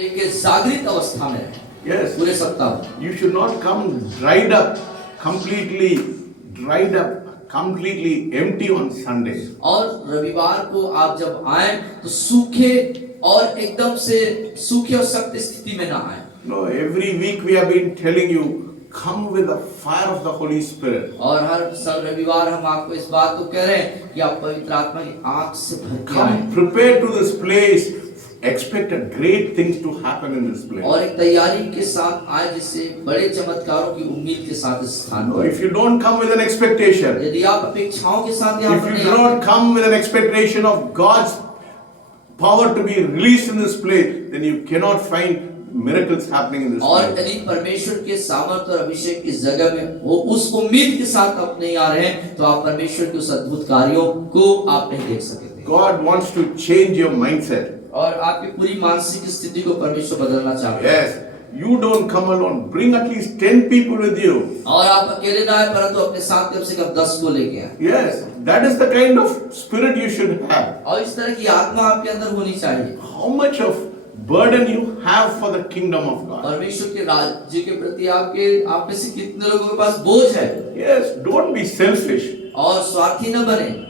एक जागृत अवस्था में रहे Yes. पूरे सप्ताह। You should not come dried up, completely empty on Sunday. और रविवार को आप जब आए तो सूखे और एकदम से सूखे और सख्त स्थिति में ना आए। No, every week we have been telling you, come with the fire of the Holy Spirit. और हर रविवार हम आपको इस बात को कह रहे हैं कि आप पवित्र आत्मा की आग से भर के आए। Come prepared to this place. Expect a great things to happen in this place. और एक तैयारी के साथ आए जिससे बड़े चमत्कारों की उम्मीद के साथ इस स्थान No, पर। if you don't come with an expectation, यदि आप अपेक्षाओं के साथ यहाँ if पर you नहीं do आते, not come with an expectation of God's power to be released in this place, then you cannot find miracles happening in this और place. यदि परमेश्वर के सामर्थ और अभिषेक इस जगह में वो उस उम्मीद के साथ आप नहीं आ रहे हैं तो आप परमेश्वर के उस अद्भुत कार्यों को आप नहीं देख सकते। God wants to change your mindset. और आपकी पूरी मानसिक स्थिति को परमेश्वर बदलना चाहते हैं। Yes, you don't come alone. Bring at least 10 people with you. और आप अकेले ना आए परंतु अपने साथ कम से कम 10 को लेके आए। Yes, that is the kind of spirit you should have. और इस तरह की आत्मा आपके अंदर होनी चाहिए। How much of burden you have for the kingdom of God. परमेश्वर के राज्य के प्रति आप में से कितने लोगों के पास बोझ है। Yes, don't be selfish. और स्वार्थी न बने।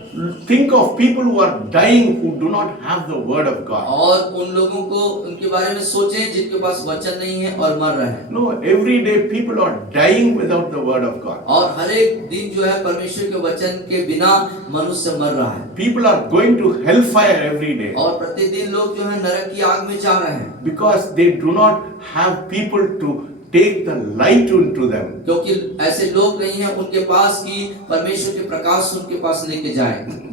Think of people who are dying who do not have the word of God. और उन लोगों को उनके बारे में सोचें जिनके पास वचन नहीं है और मर रहे हैं। No, every day people are dying without the word of God. और हर एक दिन जो है परमेश्वर के वचन के बिना मनुष्य मर रहा है। People are going to hellfire every day और प्रतिदिन लोग जो है नरक की आग में जा रहे हैं because they do not have people to take the light into them. क्योंकि ऐसे लोग नहीं हैं उनके पास कि परमेश्वर के प्रकाश उनके पास लेके जाएं।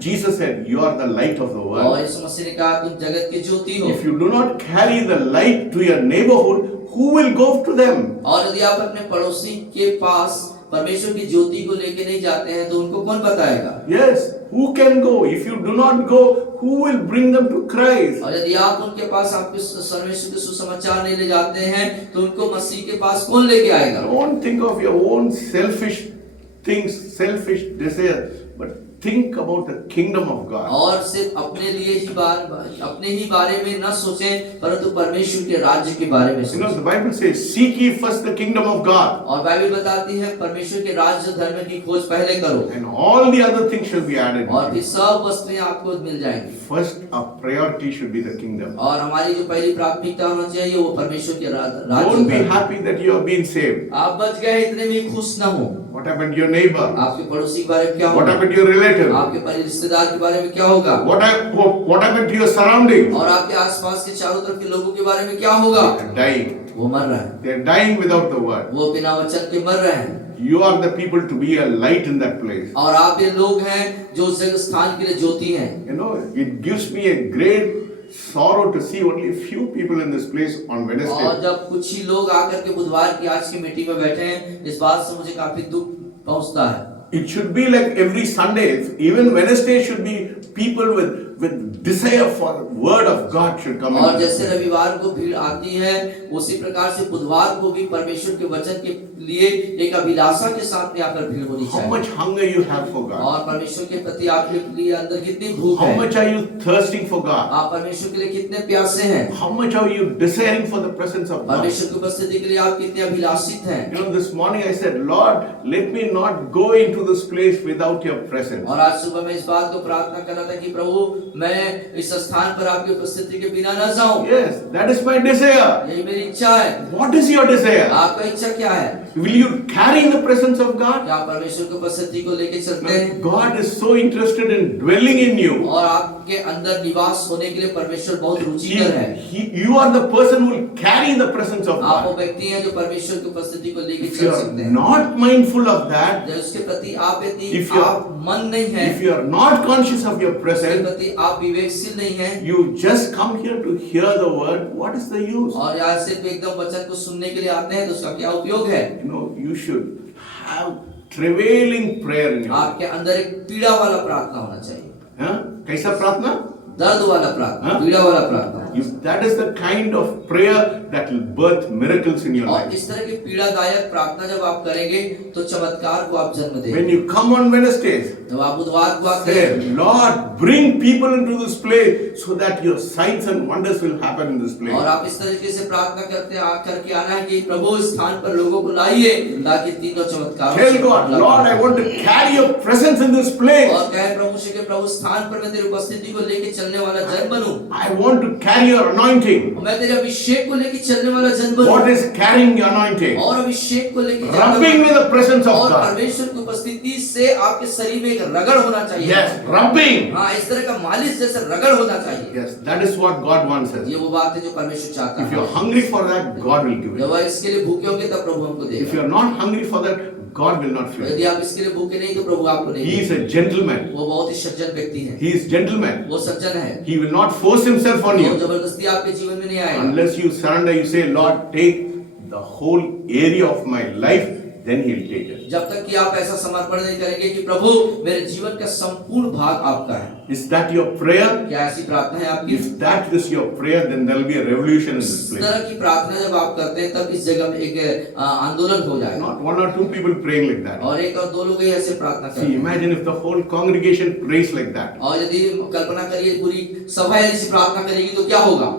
Jesus said, "You are the light of the और world." यीशु मसीह ने कहा तुम जगत की ज्योति हो। If you do not carry the light to your neighborhood, who will go to them? और यदि आप अपने पड़ोसी के पास परमेश्वर की ज्योति को लेके नहीं जाते हैं तो उनको कौन बताएगा? Yes, who can go? If you do not go, who will bring them to Christ? और यदि आप उनके पास आपके परमेश्वर के सुसमाचार नहीं ले जाते हैं तो उनको मसीह के पास कौन लेके आएगा? Don't think of your own selfish things, selfish desires, but think about the kingdom of God. और सिर्फ अपने लिए ही अपने ही बारे में न सोचें परंतु परमेश्वर के राज्य के बारे में You know, सोचें। the Bible says, "Seek ye first the kingdom of God, और बाइबल बताती है परमेश्वर के राज्य धर्म की खोज पहले करो and all the other things shall be added." और फिर सब वस्तुएं आपको मिल जाएंगी। First, our priority should be the kingdom. और हमारी जो पहली प्राथमिकता होना चाहिए वो परमेश्वर के राज्य Don't be धर्म। happy that you have been saved. आप बच गए इतने में खुश न हो। What happened to your neighbor? आपके पड़ोसी के बारे में क्या What होगा? happened to your relative? आपके रिश्तेदार के बारे में क्या होगा? What happened to your surroundings? और आपके आसपास के चारों तरफ के लोगों के बारे में क्या होगा? They are dying. वो मर रहा है। They are dying without the word. वो बिना वचन के मर रहे हैं। You are the people to be a light in that place. और आप ये लोग हैं जो उस जगह स्थान के लिए ज्योति हैं। You know, it gives me a great sorrow to see only few people in this place on और Wednesday. जब कुछ ही लोग आकर के बुधवार की आज की मीटिंग में बैठे हैं इस बात से मुझे काफी दुख पहुंचता है। It should be like every Sunday, even Wednesday should be people with desire for the word of God should come और in. जैसे रविवार को भीड़ आती है उसी प्रकार से बुधवार को भी परमेश्वर के वचन के लिए एक अभिलाषा के साथ में आकर भीड़ होनी How चाहिए। much hunger you have for God? और परमेश्वर के प्रति आपके लिए अंदर कितनी भूख How है? much are you thirsting for God? आप परमेश्वर के लिए कितने प्यासे हैं? How much are you desiring for the presence of God? परमेश्वर की उपस्थिति के लिए आप कितने अभिलाषित हैं? You know, this morning I said, Lord, let me not go into this place without your presence. और आज सुबह मैं इस बात को प्रार्थना कर रहा था कि प्रभु मैं इस स्थान पर आपकी उपस्थिति के बिना न जाऊं। Yes, that is my desire. यही मेरी इच्छा है। What is your desire? आपका इच्छा क्या है? Will you carry the presence of God? क्या आप परमेश्वर की उपस्थिति को लेके चलते हैं? God is so interested in dwelling in you. और आपके अंदर निवास होने के लिए परमेश्वर बहुत रुचिकर है। You are the person who will carry the presence of आप वो God. व्यक्ति हैं जो परमेश्वर की उपस्थिति को लेके If you चल are सकते हैं। not mindful of that, जब उसके प्रति आप यदि If you are- आप मन नहीं है, if you are not conscious of your उसके presence, प्रति आप विवेकशील नहीं है you just come here to hear the word, what is the use? और यहाँ सिर्फ एकदम वचन को सुनने के लिए आते हैं तो उसका क्या उपयोग है? You know, you should have travailing prayer in your life. आपके अंदर एक पीड़ा वाला प्रार्थना होना चाहिए। हाँ? कैसा प्रार्थना? दर्द वाला प्रार्थना, हाँ? पीड़ा वाला प्रार्थना। That is the kind of prayer that will birth miracles in your और life. इस तरह की पीड़ादायक प्रार्थना जब आप करेंगे तो चमत्कार को आप जन्म देंगे। When you come on Wednesdays, जब आप बुधवार को आते say, हैं, Lord, bring people into this place so that your signs and wonders will happen in this place. और आप इस तरीके से प्रार्थना करके आना है कि प्रभु इस स्थान पर लोगों को लाइए ताकि तीनों चमत्कार। Tell God, Lord, I want to carry your presence in this place. और कहे प्रभु से कि प्रभु स्थान पर मैं तेरी उपस्थिति को लेके चलने वाला जन बनूं। I want to carry your anointing. और मैं तेरे अभिषेक को लेके चलने वाला जन बनूं। What is carrying the anointing? और अभिषेक को लेके Rubbing with the presence of और God. परमेश्वर की उपस्थिति से आपके शरीर में एक रगड़ होना चाहिए। Yes, rubbing. हाँ, इस तरह का मालिश जैसे रगड़ होना चाहिए। Yes, that is what God wants us. ये वो बात है जो परमेश्वर चाहता If है। you are hungry for that, God will give it. जब आप इसके लिए भूखे होंगे तब प्रभु हमको If देगा। you are not hungry for that, God will not fill यदि it. आप इसके लिए भूखे नहीं तो प्रभु आपको नहीं He is देगा। a gentleman. वो बहुत ही सज्जन व्यक्ति है। He is gentleman. वो सज्जन है। He will not force himself on वो you. जबरदस्ती आपके जीवन में नहीं आएगा। Unless you surrender, you say, Lord, take the whole area of my life, then He will take it. जब तक कि आप ऐसा समर्पण नहीं करेंगे कि प्रभु मेरे जीवन का संपूर्ण भाग आपका है। Is that your prayer? क्या ऐसी प्रार्थना है आपकी? If that is your prayer, then there will be a revolution in this इस place. तरह की प्रार्थना जब आप करते हैं तब इस जगह में एक आंदोलन हो जाएगा। Not one or two people praying like that. और एक और दो लोग ही ऐसे प्रार्थना करते See, हैं। imagine if the whole congregation prays like that. और यदि कल्पना करिए पूरी सभा ऐसी प्रार्थना करेगी तो क्या होगा?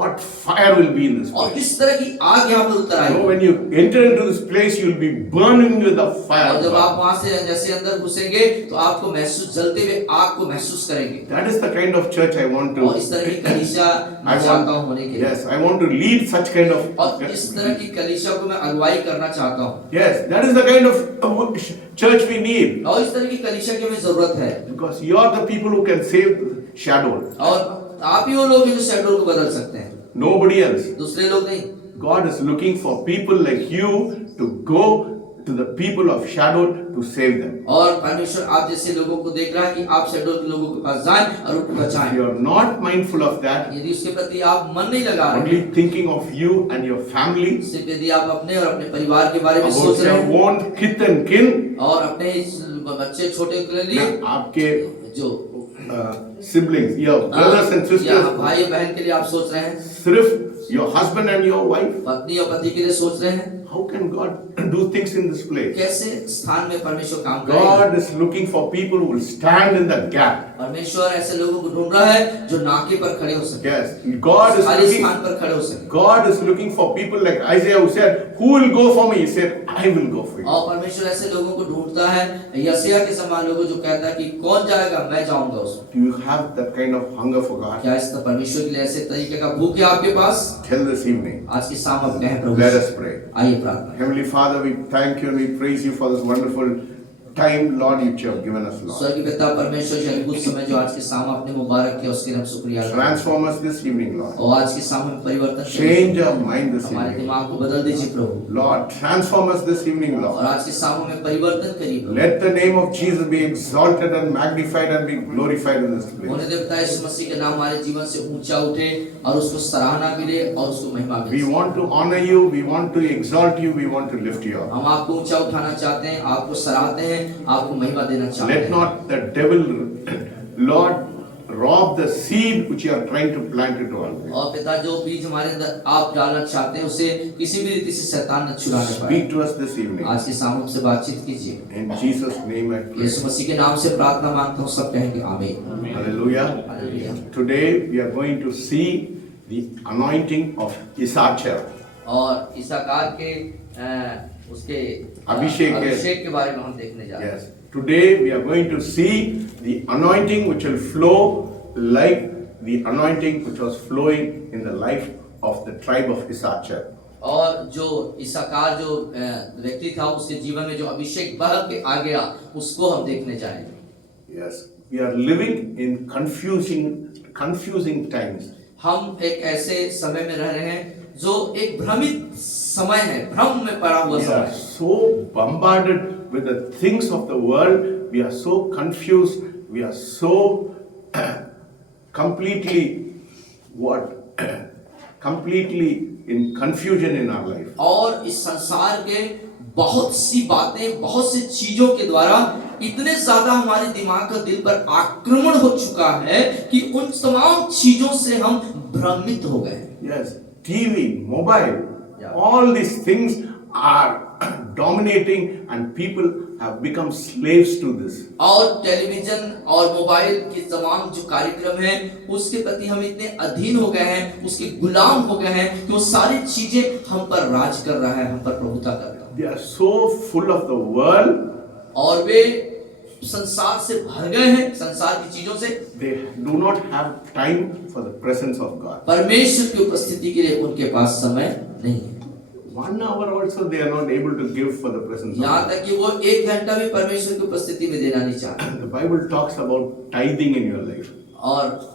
What fire will be in this और place? इस तरह की आग यहाँ पर उतर You know, आएगी। when you enter into this place, you will be burning with the fire और of जब आप God. वहां से जैसे अंदर घुसेंगे तो आपको महसूस जलते हुए आग को महसूस करेंगे। That is the kind of church I want और to. इस तरह की कलीसिया I मैं चाहता हूँ होने के लिए। Yes, I want to lead such kind of. और इस तरह की कलीसिया को मैं अगुवाई करना चाहता हूँ। Yes, that is the kind of church we need. और इस तरह की कलीसिया की हमें जरूरत है। Because you are the people who can save shadow. और आप ही वो लोग हैं जो शैडो को बदल सकते हैं, Nobody else. दूसरे लोग नहीं। God is looking for people like you to go to the people of shadow to save them. और परमेश्वर आप जैसे लोगों को देख रहा है कि आप शैडो के लोगों के पास जाएं और उनको If बचाएं। you are not mindful of that, यदि उसके प्रति आप मन नहीं लगा रहे, only thinking of you and your family, सिर्फ यदि आप अपने और अपने परिवार के बारे में about सोच रहे your हैं own kith and kin, और अपने इस बच्चे छोटे के लिए या आपके जो siblings, your brothers and या sisters, भाई बहन के लिए आप सोच रहे हैं, सिर्फ your husband and your wife, पत्नी और पति के लिए सोच रहे हैं, how can God do things in this place? कैसे स्थान में परमेश्वर काम करेगा? God is looking for people who will stand in the gap. परमेश्वर ऐसे लोगों को ढूंढ रहा है जो नाके पर खड़े हो सके, Yes, God is खाली looking. स्थान पर खड़े हो सके। God is looking for people like Isaiah who said, "Who will go for me?" He said, "I will go for you." और परमेश्वर ऐसे लोगों को ढूंढता है, यशायाह के समान लोगों जो कहता है कि कौन जाएगा, मैं जाऊंगा उसमें। Do you have that kind of hunger for God? क्या इस परमेश्वर के लिए ऐसे तरीके का भूख है आपके पास? Till this evening, आज की शाम आप कहें प्रभु let से। us pray. आइए प्रार्थना। Heavenly Father, we thank you and we praise you for this wonderful time, Lord, which you have given us, Lord. स्वर्गीय पिता परमेश्वर के अद्भुत समय जो आज के शाम आपने मुबारक किया उसके लिए हम शुक्रिया अदा करते हैं। Transform us this evening, Lord. और आज के शाम में परिवर्तन करिए। Change our mind this हमारे evening. दिमाग को बदल दीजिए प्रभु, Lord, transform us this evening, और Lord. आज के शाम में परिवर्तन करिए प्रभु। Let the name of Jesus be exalted and magnified and be glorified in this place. होने दे पिता यीशु मसीह के नाम हमारे जीवन से ऊंचा उठे और उसको सराहना मिले और उसको महिमा We मिले। want to honor you, we want to exalt you, we want to lift you up. हम आपको ऊंचा उठाना चाहते हैं, आपको सराहते हैं, आपको महिमा देना चाहते Let हैं। not the devil, Lord, rob the seed which you are trying to plant into our life. और पिता जो बीज हमारे अंदर आप डालना चाहते हैं उसे किसी भी रीति से शैतान न छुड़ाने पाए। Speak to us this evening. आज के शाम हमसे बातचीत कीजिए। In Jesus' name I pray. यीशु मसीह के नाम से प्रार्थना मांगता हूँ, सब कहेंगे आमीन। Hallelujah. Hallelujah. Today we are going to see the anointing of Issachar. और इसाकार के उसके अभिषेक के बारे में हम देखने जा रहे हैं। Yes. Today we are going to see the anointing which will flow like the anointing which was flowing in the life of the tribe of Issachar. और जो इसाकार जो व्यक्ति था उसके जीवन में जो अभिषेक बह के आ गया उसको हम देखने जाएंगे। Yes. We are living in confusing times. हम एक ऐसे समय में रह रहे हैं जो एक भ्रमित समय है, भ्रम में पड़ा हुआ We समय are है। so bombarded with the things of the world. We are so confused. We are so completely in confusion in our life. और इस संसार के बहुत सी बातें, बहुत सी चीजों के द्वारा इतने ज्यादा हमारे दिमाग और दिल पर आक्रमण हो चुका है कि उन तमाम चीजों से हम भ्रमित हो गए। Yes, TV, mobile, Yeah. all these things are dominating and people have become slaves to this. और टेलीविजन और मोबाइल के तमाम जो कार्यक्रम हैं उसके प्रति हम इतने अधीन हो गए हैं, उसके गुलाम हो गए हैं कि वो सारी चीजें हम पर राज कर रहा है, हम पर प्रभुता कर रहा है। They are so full of the world, और वे संसार से भर गए हैं, संसार की चीजों से। they do not have time for the presence of God. परमेश्वर की उपस्थिति के लिए उनके पास समय नहीं है। 1 hour also they are not able to give for the presence of यहाँ God. तक कि वो 1 घंटा भी परमेश्वर की उपस्थिति में देना नहीं चाहते। The Bible talks about tithing in your life. और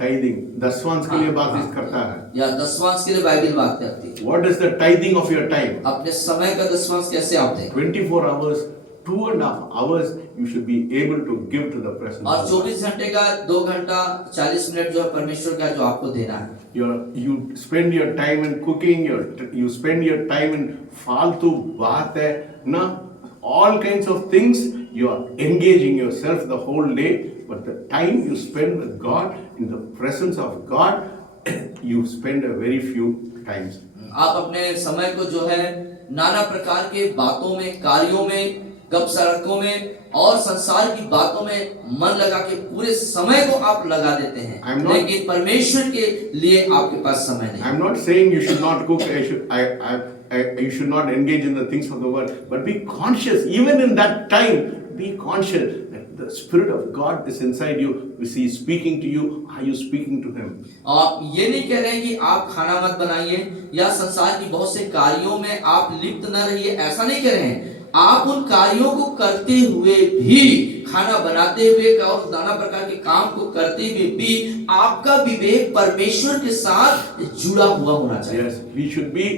Tithing, दसवांश के लिए बात करता है. या दसवांश के लिए बाइबल बात करती है। What is the tithing of your time? अपने समय का दसवांश कैसे आप दें? 24 hours, 2.5 hours you should be able to give to the presence और of God. 24 घंटे का 2 घंटा 40 मिनट जो है परमेश्वर का जो आपको देना है। You spend your time in cooking, you spend your time in फालतू बात है ना, all kinds of things. You are engaging yourself the whole day, but the time you spend with God, in the presence of God, you spend a very few times. आप अपने समय को जो है नाना प्रकार के बातों में, कार्यों में, गप सड़कों में और संसार की बातों में मन लगा के पूरे समय को आप लगा देते हैं, लेकिन परमेश्वर के लिए आपके पास समय नहीं। I'm not saying you should not cook, you should not engage in the things of the world, but be conscious, even in that time, be conscious that the Spirit of God is inside you. Is He speaking to you? Are you speaking to Him? आप ये नहीं कह रहे हैं कि आप खाना मत बनाइए या संसार की बहुत से कार्यों में आप लिप्त न रहिए, ऐसा नहीं कह रहे हैं। आप उन कार्यों को करते हुए भी, खाना बनाते हुए और नाना प्रकार के काम को करते हुए भी आपका विवेक परमेश्वर के साथ जुड़ा हुआ होना चाहिए। Yes, we should be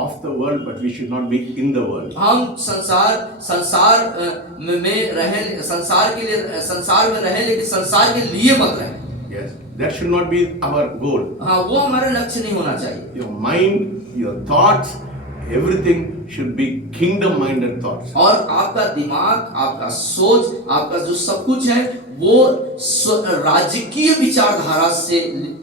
of the world, but we should not be in the world. हम संसार में रहें, संसार में रहें, लेकिन संसार के लिए मत रहें। Yes, that should not be our goal. हाँ, वो हमारा लक्ष्य नहीं होना चाहिए। Your mind, your thoughts, everything should be kingdom-minded thoughts. और आपका दिमाग, आपका सोच, आपका जो सब कुछ है वो राजकीय विचारधारा से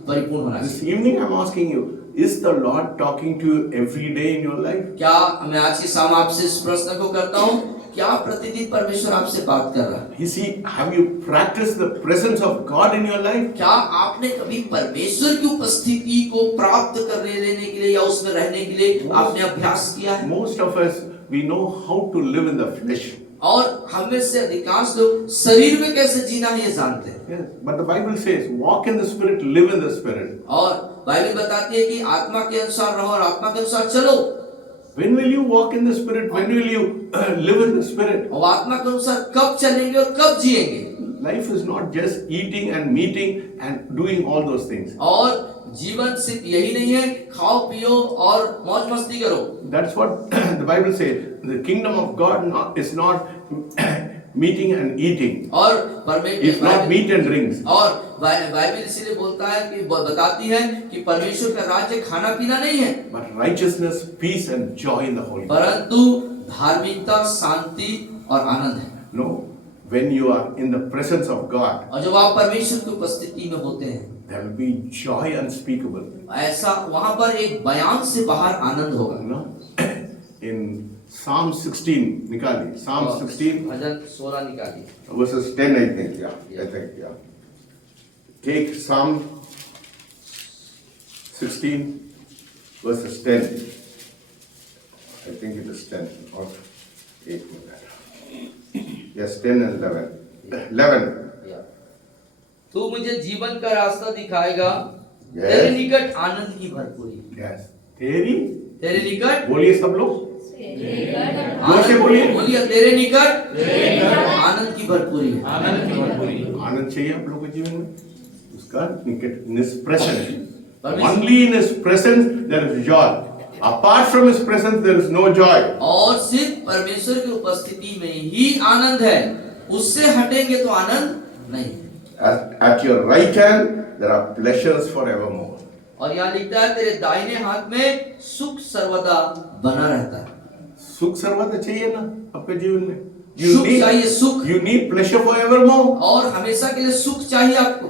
परिपूर्ण होना This चाहिए। evening I'm asking you, is the Lord talking to you every day in your life? क्या मैं आज की शाम आपसे इस प्रश्न को करता हूँ, क्या प्रतिदिन परमेश्वर आपसे बात कर रहा है? Have you practiced the presence of God in your life? क्या आपने कभी परमेश्वर की उपस्थिति को प्राप्त करने लेने के लिए या उसमें रहने के लिए आपने अभ्यास किया है? Most of us, we know how to live in the flesh. और हमें से अधिकांश लोग शरीर में कैसे जीना है ये जानते हैं। Yes, but the Bible says, walk in the Spirit, live in the Spirit. और बाइबल बताती है कि आत्मा के अनुसार रहो और आत्मा के अनुसार चलो। When will you walk in the Spirit? When will you live in the Spirit? और आत्मा के अनुसार कब चलेंगे और कब जिएंगे? Life is not just eating and meeting and doing all those things. और जीवन सिर्फ यही नहीं है, खाओ पियो और मौज मस्ती करो। That's what the Bible says. The kingdom of God is not meeting and eating. और It's not meat and drinks. और बाइबल इसीलिए बोलता है कि बताती है कि परमेश्वर का राज्य खाना पीना नहीं है, But righteousness, peace and joy in the Holy Spirit. परंतु धार्मिकता, शांति और आनंद है। No, when you are in the presence of God, और जब आप परमेश्वर की उपस्थिति में होते हैं, there will be joy unspeakable. ऐसा वहां पर एक बयान से बाहर आनंद होगा। You know, in Psalm 16, निकालिए, Psalm 16, भजन 16 निकालिए। verses 10, I think, yeah. Take Psalm 16, verses 10. I think it is 10 or 8. Yes, 10 and 11. 11. तू मुझे जीवन का रास्ता दिखाएगा, Yes. तेरे निकट आनंद की भरपूरी। Yes. तेरी, तेरे निकट, बोलिए सब लोग, जोर से बोलिए। बोलिए, तेरे निकट आनंद की भरपूरी है। आनंद चाहिए आप लोगों के जीवन में, उसका निकट, in His presence. परमेश्वर- Only in His presence there is joy. Apart from His presence there is no joy. और सिर्फ परमेश्वर की उपस्थिति में ही आनंद है, उससे हटेंगे तो आनंद नहीं। At your right hand there are pleasures forevermore. और यहाँ लिखता है तेरे दाहिने हाथ में सुख सर्वदा बना रहता है। सुख सर्वदा चाहिए ना आपके जीवन में, You सुख चाहिए, सुख, you need pleasure forevermore. और हमेशा के लिए सुख चाहिए आपको।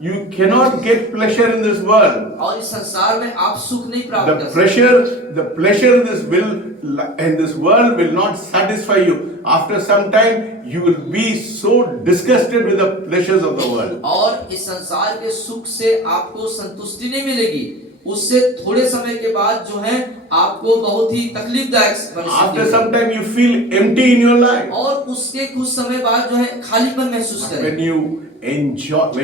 You cannot get pleasure in this world. और इस संसार में आप सुख नहीं प्राप्त कर सकते। The pleasure in this world will not satisfy you. After some time, you will be so disgusted with the pleasures of the world. और इस संसार के सुख से आपको संतुष्टि नहीं मिलेगी। उससे थोड़े समय के बाद जो है आपको बहुत ही तकलीफदायक परिस्थिति After some time, you feel empty in your life. और उसके कुछ समय बाद जो है खालीपन महसूस करें। When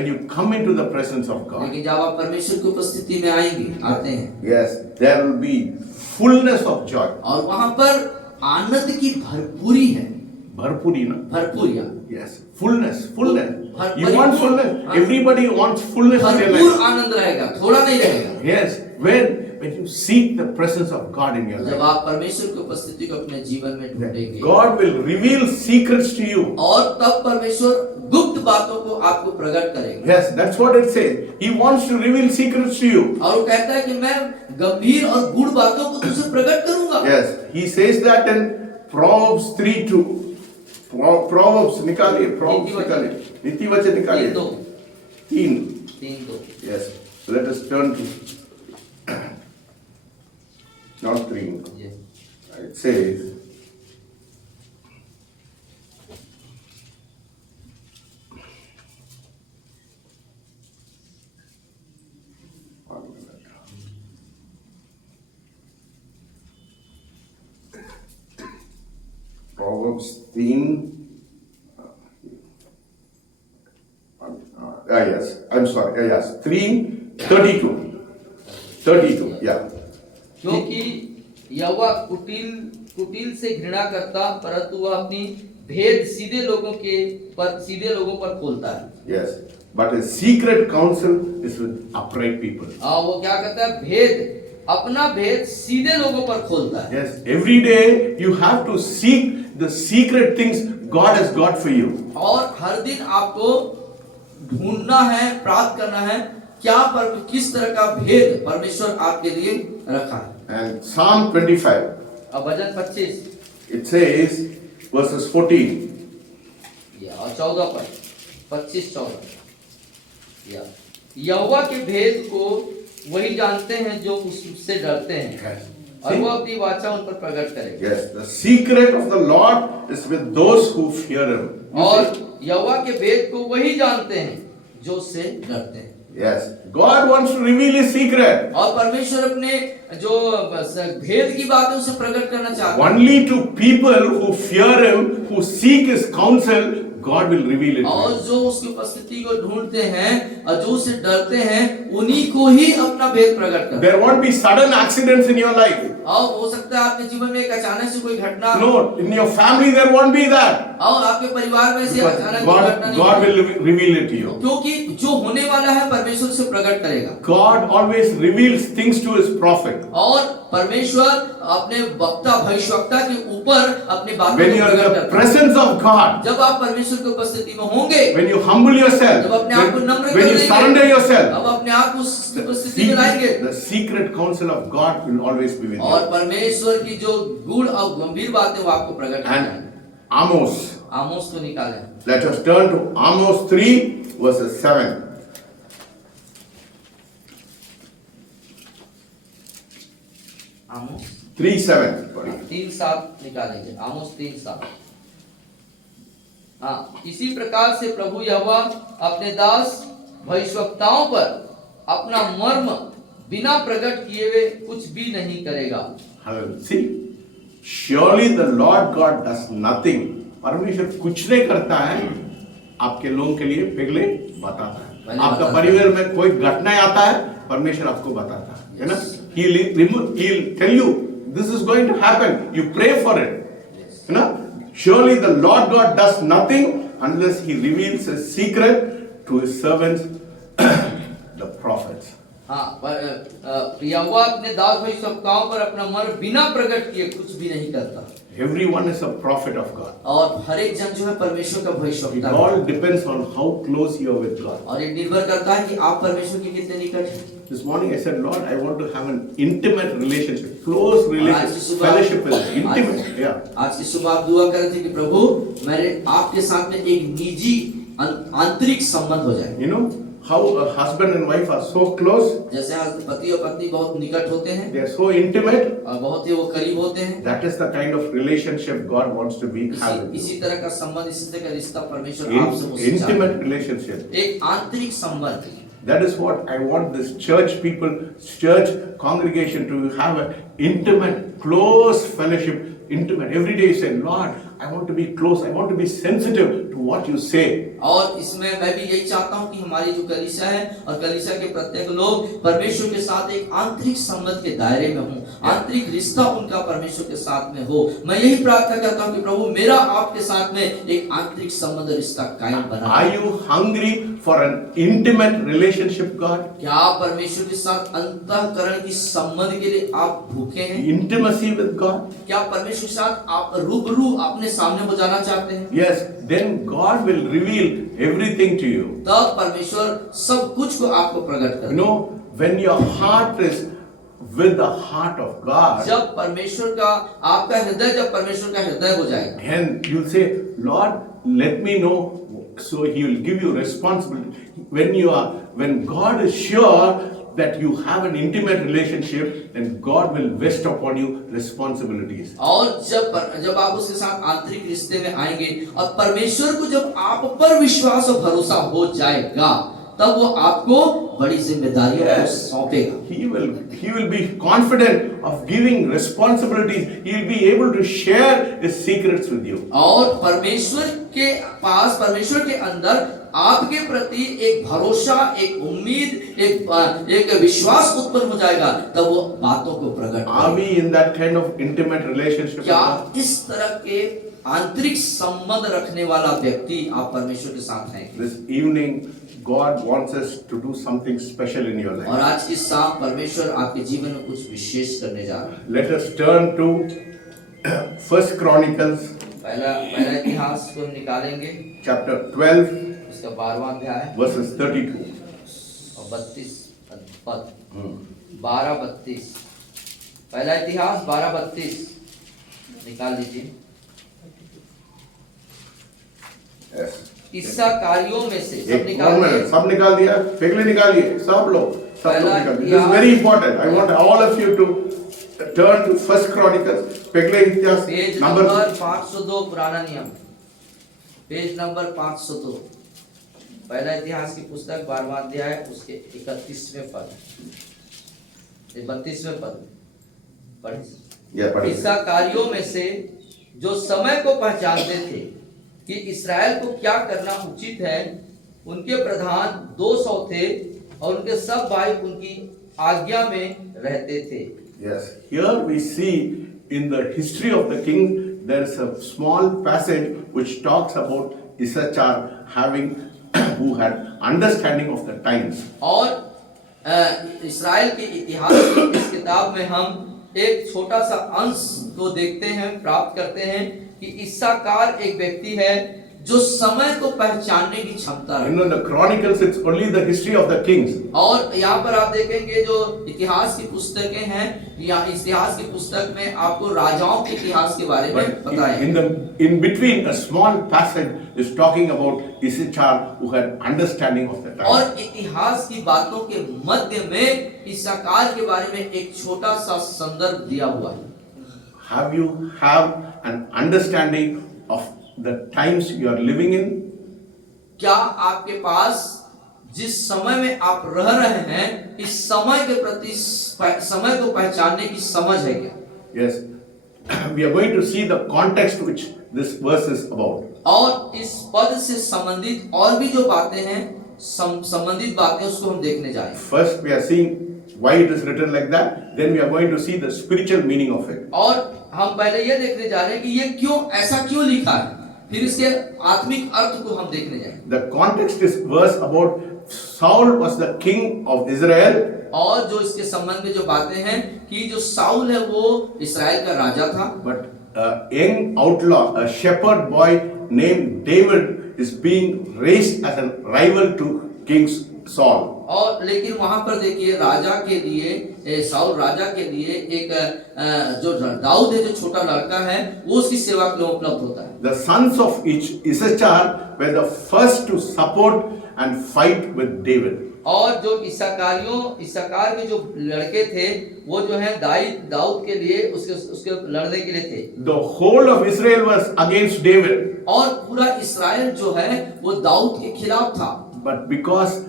you come into the presence of God, लेकिन जब आप परमेश्वर की उपस्थिति में आते हैं, yes, there will be fullness of joy. और वहां पर आनंद की भरपूरी है। भरपूरी ना? भरपूरिया। Yes, fullness. You want भरपूर, fullness? हाँ। Everybody wants fullness in their भरपूर life. आनंद रहेगा, थोड़ा नहीं रहेगा। Yes, when you seek the presence of God in your जब life, आप परमेश्वर की उपस्थिति को अपने जीवन में ढूंढेंगे, God will reveal secrets to you. और तब परमेश्वर गुप्त बातों को आपको प्रकट करेगा। Yes, that's what it says. He wants to reveal secrets to you. और वो कहता है कि मैं गंभीर और गूढ़ बातों को तुझे प्रकट करूंगा। Yes, he says that in Proverbs 3:2. Proverbs निकालिए, नीति वचन निकालिए। 3:2. Yes, let us turn to not 3. It says, Proverbs 3. Yes, I'm sorry. Yes, 3:32. 32. Yeah. क्योंकि यहोवा कुटिल से घृणा करता, परंतु वह अपनी भेद सीधे लोगों पर खोलता है। Yes, but a secret counsel is with upright people. वो क्या करता है? अपना भेद सीधे लोगों पर खोलता है। Yes, every day you have to seek the secret things God has got for you. और हर दिन आपको ढूंढना है, प्राप्त करना है, किस तरह का भेद परमेश्वर आपके लिए रखा है। And Psalm 25. अब भजन 25, it says verses 14. और 14 पर 25-14। यहोवा के भेद को वही जानते हैं जो उससे डरते हैं, और वो अपनी वाचा उन पर प्रकट करेगा। Yes, the secret of the Lord is with those who fear Him. और यहोवा के भेद को वही जानते हैं जो उससे डरते हैं। Yes, God wants to reveal His secret. और परमेश्वर अपने जो भेद की बातें उसे प्रकट करना चाहते हैं। Only to people who fear Him, who seek His counsel, God will reveal it. और जो उसकी उपस्थिति को ढूंढते हैं और जो उससे डरते हैं, उन्हीं को ही अपना भेद प्रकट करता है। There won't be sudden accidents in your life. और हो सकता है आपके जीवन में एक अचानक से कोई घटना। No, in your family there won't be that. और आपके परिवार में से अचानक घटना नहीं। God will reveal it to you. क्योंकि जो होने वाला है परमेश्वर से प्रकट करेगा। God always reveals things to His prophet. और परमेश्वर अपने वक्ता भविष्यवक्ता के ऊपर अपनी बातों When को you are in प्रकट the करता है। presence of God, जब आप परमेश्वर की उपस्थिति में होंगे, when you humble yourself, जब अपने आप को नम्र कर when you लेंगे, surrender yourself, अब अपने आप को उस उपस्थिति में लाएंगे, the secret counsel of God will always be with you. और परमेश्वर की जो गूढ़ और गंभीर बातें वो आपको प्रकट करेंगे। And आमोस को निकालें। let us turn to Amos 3 verses 7. आमोस 3:7. 3:7 निकालेंगे। आमोस 3:7। हाँ, इसी प्रकार से प्रभु यहोवा अपने दास भविष्यवक्ताओं पर अपना मर्म बिना प्रकट किए हुए कुछ भी नहीं करेगा। See, surely the Lord God does nothing. परमेश्वर कुछ नहीं करता है, आपके लोगों के लिए पहले बताता है। आपका परिवार में कोई घटना आता है, परमेश्वर आपको बताता है ना? He'll tell you this is going to happen. You pray for it. है ना? Surely the Lord God does nothing unless He reveals a secret to His servants, the prophets. हाँ, पर यहोवा अपने दास भविष्यवक्ताओं पर अपना मर्म बिना प्रकट किए कुछ भी नहीं करता। Everyone is a prophet of God. और हर एक जन जो है परमेश्वर का It भविष्यवक्ता है। all depends on how close you are with God. और ये निर्भर करता है कि आप परमेश्वर के कितने निकट हैं। this morning I said, Lord, I want to have an intimate relationship, close relationship, fellowship with you. Intimate, yeah. आज की सुबह आप दुआ कर रहे थे कि प्रभु मेरे आपके साथ में एक निजी आंतरिक संबंध हो जाए। You know how a husband and wife are so close? जैसे पति और पत्नी बहुत निकट होते हैं, They are so intimate. और बहुत ही वो करीब होते हैं। That is the kind of relationship God wants to be having. इसी तरह का संबंध, इसी तरह का रिश्ता परमेश्वर आपसे मुझसे चाहता है। Intimate relationship. एक आंतरिक संबंध। That is what I want this church people, church congregation to have an intimate, close fellowship. Intimate. Every day you say, Lord, I want to be close. I want to be sensitive to what you say. और इसमें मैं भी यही चाहता हूँ कि हमारी जो कलीसिया है और कलीसिया के प्रत्येक लोग परमेश्वर के साथ एक आंतरिक संबंध के दायरे में हों, आंतरिक रिश्ता उनका परमेश्वर के साथ में हो। मैं यही प्रार्थना करता हूँ कि प्रभु मेरा आपके साथ में एक आंतरिक संबंध रिश्ता कायम बना। Are you hungry for an intimate relationship, God? क्या आप परमेश्वर के साथ अंतःकरण की संबंध के लिए आप भूखे हैं? Intimacy with God? क्या परमेश्वर के साथ आप रूबरू अपने सामने हो जाना चाहते हैं? Yes, then God will reveal everything to you. तब परमेश्वर सब कुछ को आपको प्रकट कर। You know, when your heart is with the heart of God, जब परमेश्वर का आपका हृदय जब परमेश्वर का हृदय हो जाएगा, then you'll say, Lord, let me know. So He will give you responsibility. When God is sure that you have an intimate relationship, then God will vest upon you responsibilities. और जब आप उसके साथ आंतरिक रिश्ते में आएंगे और परमेश्वर को जब आप पर विश्वास और भरोसा हो जाएगा, तब वो आपको बड़ी जिम्मेदारियों को सौंपेगा। He will be confident of giving responsibilities. He will be able to share his secrets with you. और परमेश्वर के पास, परमेश्वर के अंदर आपके प्रति एक भरोसा, एक उम्मीद, एक विश्वास उत्पन्न हो जाएगा, तब वो बातों को प्रकट करेगा। Are we in that kind of intimate relationship? क्या इस तरह के आंतरिक संबंध रखने वाला व्यक्ति आप परमेश्वर के साथ हैं? This evening, God wants us to do something special in your और life. आज की शाम परमेश्वर आपके जीवन में कुछ विशेष करने जा रहा है। Let us turn to First Chronicles, पहला इतिहास को हम निकालेंगे, chapter 12, इसका 12वां अध्याय verses 32. और 32 पद, 12-32। पहला इतिहास 12-32 निकाल लीजिए। Yes. इस्साकारियों में से सब एक निकाल दिए। सब निकाल दिया, पहले निकालिए, सब लोग निकाल दिए। This is very important. I want all of you to turn to First Chronicles, पहले इतिहास पेज नंबर नंबर 502, पुराना नियम, पेज नंबर 502, पहला इतिहास की पुस्तक 12वां अध्याय, उसके 31वें पद, 32वें पद पढ़े। इस्साकारियों में से जो समय को पहचानते थे कि इस्राएल को क्या करना उचित है, उनके प्रधान 200 थे और उनके सब भाई उनकी आज्ञा में रहते थे। Yes, here we see in the history of the king there is a small passage which talks about Issachar having who had understanding of the times. और इस्राएल के इतिहास की इस किताब में हम एक छोटा सा अंश को देखते हैं, प्राप्त करते हैं कि इस्साकार एक व्यक्ति है जो समय को पहचानने की क्षमता रखता है। In the Chronicles it's only the history of the kings. और यहाँ पर आप देखेंगे जो इतिहास की पुस्तकें हैं, या इतिहास की पुस्तक में आपको राजाओं के इतिहास के बारे में पता है। In between a small passage is talking about Issachar who had understanding of the time. और इतिहास की बातों के मध्य में इस्साकार के बारे में एक छोटा सा संदर्भ दिया हुआ है। Have an understanding of the times you are living in? क्या आपके पास जिस समय में आप रह रहे हैं, इस समय के प्रति समय को पहचानने की समझ है क्या? Yes, we are going to see the context which this verse is about. और इस पद से संबंधित और भी जो बातें हैं, संबंधित बातें, उसको हम देखने जाएंगे। First we are seeing why it is written like that, then we are going to see the spiritual meaning of it. और हम पहले ये देखने जा रहे हैं कि ये क्यों ऐसा क्यों लिखा है, फिर इसके आत्मिक अर्थ को हम देखने जाएंगे। The context is verse about Saul was the king of Israel. और जो इसके संबंध में जो बातें हैं कि जो साउल है वो इस्राएल का राजा था। But a young outlaw, a shepherd boy named David is being raised as a rival to King Saul. और लेकिन वहां पर देखिए राजा के लिए साउल राजा के लिए एक जो दाऊद है जो छोटा लड़का है वो उसकी सेवा के लिए उपलब्ध होता है। The sons of Issachar were the first to support and fight with David. और जो इस्साकार के जो लड़के थे वो जो है दाऊद के लिए उसके लड़ने के लिए थे। The whole of Israel was against David. और पूरा इस्राएल जो है वो दाऊद के खिलाफ था। But because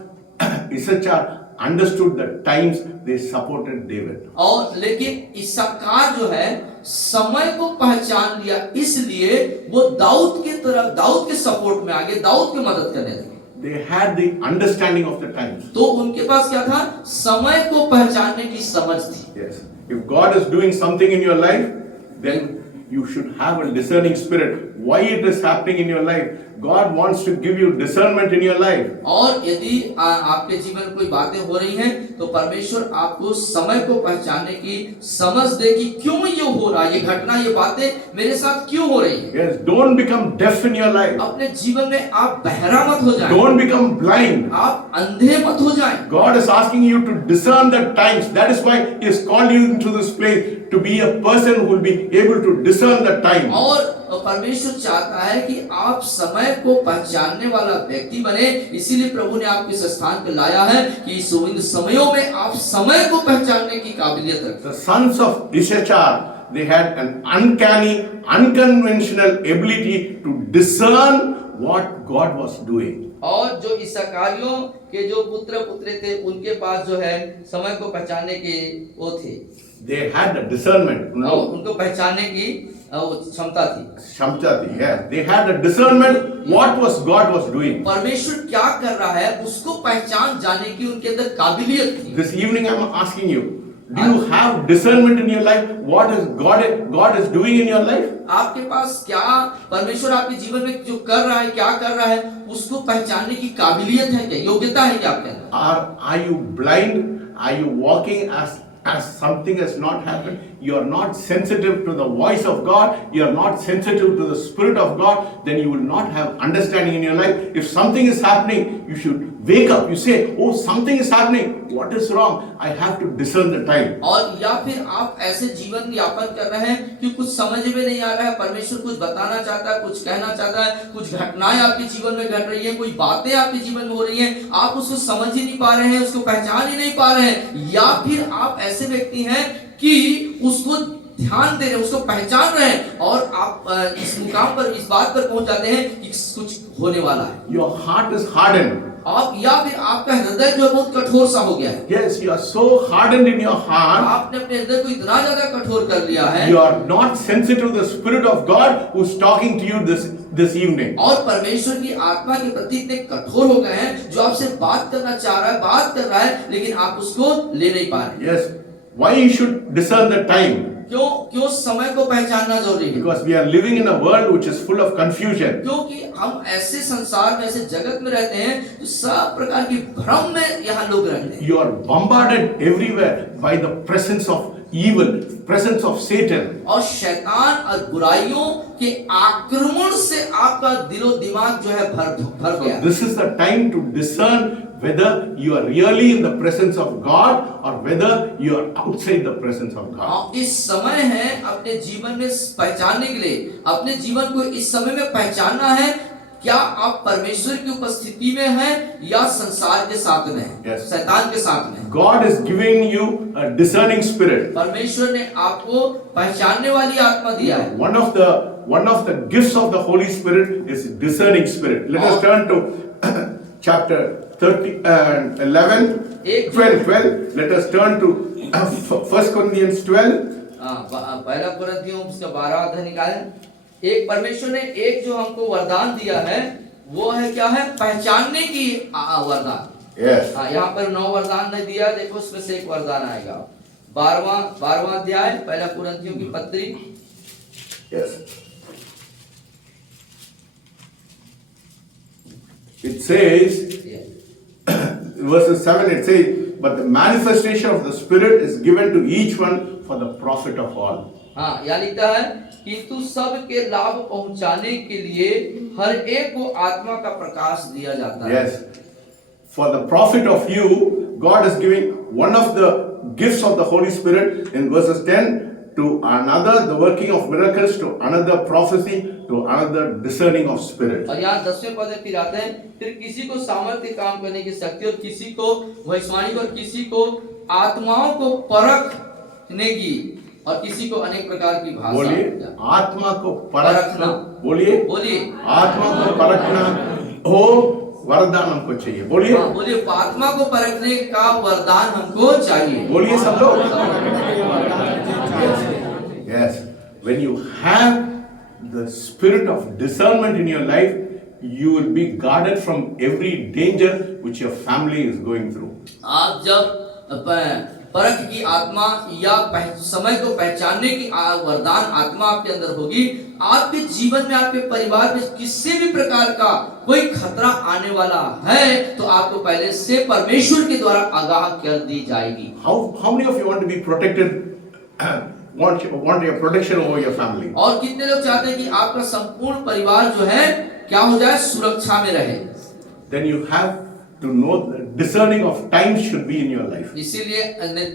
Issachar understood the times, they supported David. और लेकिन इस्साकार जो है समय को पहचान लिया, इसलिए वो दाऊद के सपोर्ट में आगे दाऊद की मदद करने लगे। They had the understanding of the times. तो उनके पास क्या था? समय को पहचानने की समझ थी। Yes. If God is doing something in your life, then you should have a discerning spirit. Why it is happening in your life? God wants to give you discernment in your life. और यदि आपके जीवन में कोई बातें हो रही हैं तो परमेश्वर आपको समय को पहचानने की समझ दे कि क्यों ये हो रहा है, ये घटना, ये बातें मेरे साथ क्यों हो रही है। Yes, don't become deaf in your life. अपने जीवन में आप बहरा मत हो जाएं। Don't become blind. आप अंधे मत हो जाएं। God is asking you to discern the times. That is why He has called you into this place to be a person who will be able to discern the time. और परमेश्वर चाहता है कि आप समय को पहचानने वाला व्यक्ति बने, इसीलिए प्रभु ने आपको इस स्थान पर लाया है कि इस समयों में आप समय को पहचानने की काबिलियत रखें। The sons of Issachar, they had an uncanny, unconventional ability to discern what God was doing. और जो इस्साकारियों के जो पुत्र थे उनके पास जो है समय को पहचानने के वो थे। They had a discernment. उनको पहचानने की क्षमता थी। Yeah. They had a discernment what was God was doing. परमेश्वर क्या कर रहा है उसको पहचान जाने की उनके अंदर काबिलियत थी। This evening I am asking you, do you have discernment in your life? What is God is doing in your life? आपके पास क्या परमेश्वर आपके जीवन में जो कर रहा है, क्या कर रहा है, उसको पहचानने की काबिलियत है क्या, योग्यता है क्या आपके अंदर? Are you blind? Are you walking as something has not happened? You are not sensitive to the voice of God. You are not sensitive to the Spirit of God. Then you will not have understanding in your life. If something is happening, you should wake up. You say, oh, something is happening. What is wrong? I have to discern the time. और या फिर आप ऐसे जीवन यापन कर रहे हैं कि कुछ समझ में नहीं आ रहा है, परमेश्वर कुछ बताना चाहता है, कुछ कहना चाहता है, कुछ घटनाएं आपके जीवन में घट रही हैं, कोई बातें आपके जीवन में हो रही हैं, आप उसको समझ ही नहीं पा रहे हैं, उसको पहचान ही नहीं पा रहे हैं, या फिर आप ऐसे व्यक्ति हैं कि उसको ध्यान दे रहे हैं, उसको पहचान रहे हैं और आप इस मुकाम पर, इस बात पर पहुंच जाते हैं कि कुछ होने वाला है। Your heart is hardened. आप या फिर आपका हृदय जो है बहुत कठोर सा हो गया है। Yes, you are so hardened in your heart. आपने अपने हृदय को इतना ज्यादा कठोर कर लिया है। You are not sensitive to the Spirit of God who is talking to you this evening. और परमेश्वर की आत्मा के प्रति इतने कठोर हो गए हैं जो आपसे बात करना चाह रहा है, बात कर रहा है, लेकिन आप उसको ले नहीं पा रहे। Yes. Why you should discern the time? क्यों समय को पहचानना जरूरी है? Because we are living in a world which is full of confusion. क्योंकि हम ऐसे संसार में, ऐसे जगत में रहते हैं जो सब प्रकार की भ्रम में यहाँ लोग रहते हैं। You are bombarded everywhere by the presence of evil, presence of Satan. और शैतान और बुराइयों के आक्रमण से आपका दिलो दिमाग जो है भर गया। This is the time to discern whether you are really in the presence of God or whether you are outside the presence of God. इस समय है अपने जीवन में पहचानने के लिए, अपने जीवन को इस समय में पहचानना है, क्या आप परमेश्वर की उपस्थिति में हैं या संसार के साथ में हैं, Yes. शैतान के साथ में। God is giving you a discerning spirit. परमेश्वर ने आपको पहचानने वाली आत्मा दिया है। One of the gifts of the Holy Spirit is discerning spirit. Let us turn to chapter 11, 12. Let us turn to 1 Corinthians 12. पहला कुरिन्थियों उसका 12वां अध्याय निकालें। एक परमेश्वर ने एक जो हमको वरदान दिया है वो है क्या है? पहचानने की वरदान। Yes. यहाँ पर 9 वरदान नहीं दिया, देखो उसमें से एक वरदान आएगा। 12वां अध्याय पहला कुरिन्थियों की पत्री। Yes. It says, verses 7, it says, but the manifestation of the Spirit is given to each one for the profit of all. हाँ, यहाँ लिखता है किंतु सब के लाभ पहुंचाने के लिए हर एक को आत्मा का प्रकाश दिया जाता है। Yes. for the profit of you, God is giving one of the gifts of the Holy Spirit in verses 10 to another, the working of miracles, to another prophecy, to another discerning of spirit. और यहाँ 10वें पद में फिर आते हैं, फिर किसी को सामर्थ्य काम करने की शक्ति, और किसी को भविष्यवाणी, और किसी को आत्माओं को परखने की, और किसी को अनेक प्रकार की भाषा। बोलिए आत्मा को परखना। बोलिए बोलिए आत्मा को परखना हो वरदान हमको चाहिए। बोलिए बोलिए आत्मा को परखने का वरदान हमको चाहिए। बोलिए सब लोग। Yes, when you have the spirit of discernment in your life, you will be guarded from every danger which your family is going through. आप जब परख की आत्मा या समय को पहचानने की वरदान आत्मा आपके अंदर होगी, आपके जीवन में, आपके परिवार में किसी भी प्रकार का कोई खतरा आने वाला है तो आपको पहले से परमेश्वर के द्वारा आगाह कर दी जाएगी। How many of you want to be protected? want your protection over your family? और कितने लोग चाहते हैं कि आपका संपूर्ण परिवार जो है क्या हो जाए, सुरक्षा में रहे? Then you have to know the discerning of time should be in your life. इसीलिए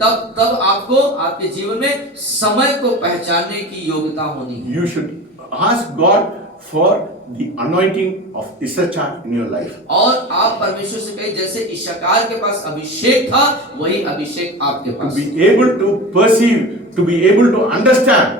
तब आपको आपके जीवन में समय को पहचानने की योग्यता होनी है। You should ask God for the anointing of Issachar in your life. और आप परमेश्वर से कहें जैसे इश्शाकार के पास अभिषेक था वही अभिषेक आपके पास। To be able to perceive, to be able to understand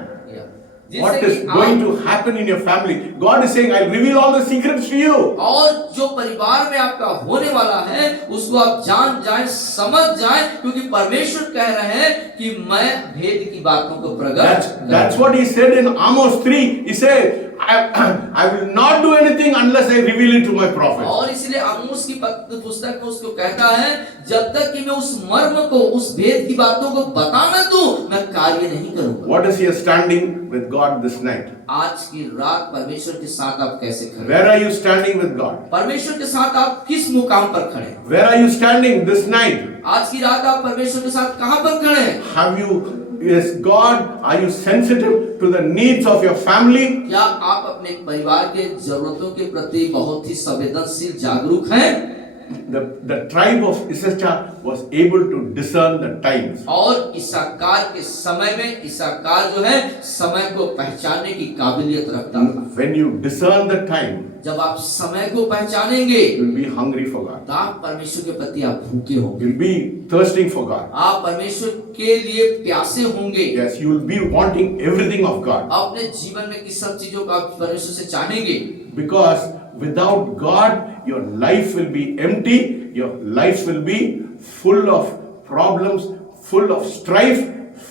what is going to happen in your family. God is saying, I'll reveal all the secrets to you. और जो परिवार में आपका होने वाला है उसको आप जान जाएं, समझ जाएं, क्योंकि परमेश्वर कह रहे हैं कि मैं भेद की बातों को प्रकट। That's what he said in Amos 3. He said, I will not do anything unless I reveal it to my prophet. और इसलिए आमोस की पुस्तक में उसको कहता है, जब तक कि मैं उस मर्म को, उस भेद की बातों को बता न दूं, मैं कार्य नहीं करूंगा। What is he standing with God this night? आज की रात परमेश्वर के साथ आप कैसे खड़े? Where are you standing with God? परमेश्वर के साथ आप किस मुकाम पर खड़े? Where are you standing this night? आज की रात आप परमेश्वर के साथ कहां पर खड़े हैं? Have you, yes God, are you sensitive to the needs of your family? क्या आप अपने परिवार के जरूरतों के प्रति बहुत ही संवेदनशील, जागरूक हैं? The tribe of Issachar was able to discern the times. और इस्साकार के समय में इस्साकार जो है समय को पहचानने की काबिलियत रखता था। When you discern the time, जब आप समय को पहचानेंगे you will be hungry for God. तो आप परमेश्वर के प्रति आप भूखे होंगे, You will be thirsting for God. आप परमेश्वर के लिए प्यासे होंगे। Yes, you will be wanting everything of God. अपने जीवन में किस सब चीजों को आप परमेश्वर से चाहेंगे, Because without God, your life will be empty, your life will be full of problems, full of strife,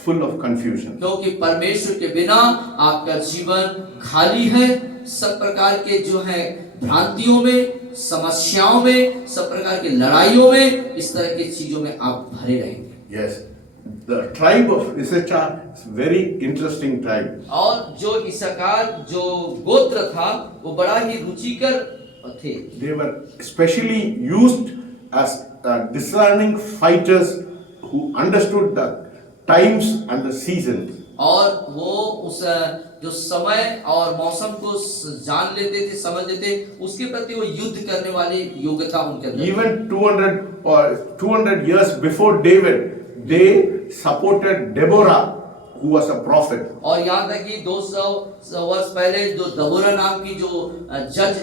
full of confusion. क्योंकि परमेश्वर के बिना आपका जीवन खाली है, सब प्रकार के जो है भ्रांतियों में, समस्याओं में, सब प्रकार की लड़ाइयों में, इस तरह की चीजों में आप भरे रहेंगे। Yes, the tribe of Issachar is very interesting tribe. और जो इस्साकार जो गोत्र था वो बड़ा ही रुचिकर थे। They were especially used as discerning fighters who understood the times and the seasons. और वो उस जो समय और मौसम को जान लेते थे, समझ लेते, उसके प्रति वो युद्ध करने वाली योग्यता उनके अंदर। Even 200 years before David, they supported Deborah, who was a prophet. और यहाँ तक कि 200 वर्ष पहले जो दबोरा नाम की जो जज